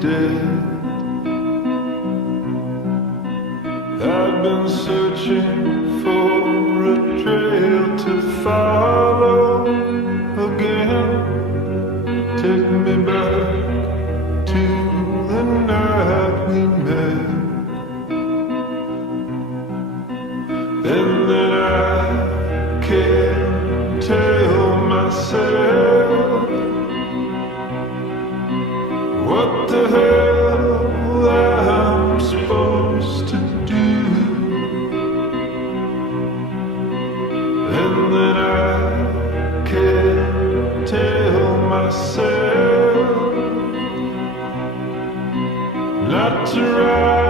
dead. I've been searching for a trail to follow again. Take me back to the night we met, and then I can't tell myself what the hell I'm supposed to do. And then I can't tell myself not to ride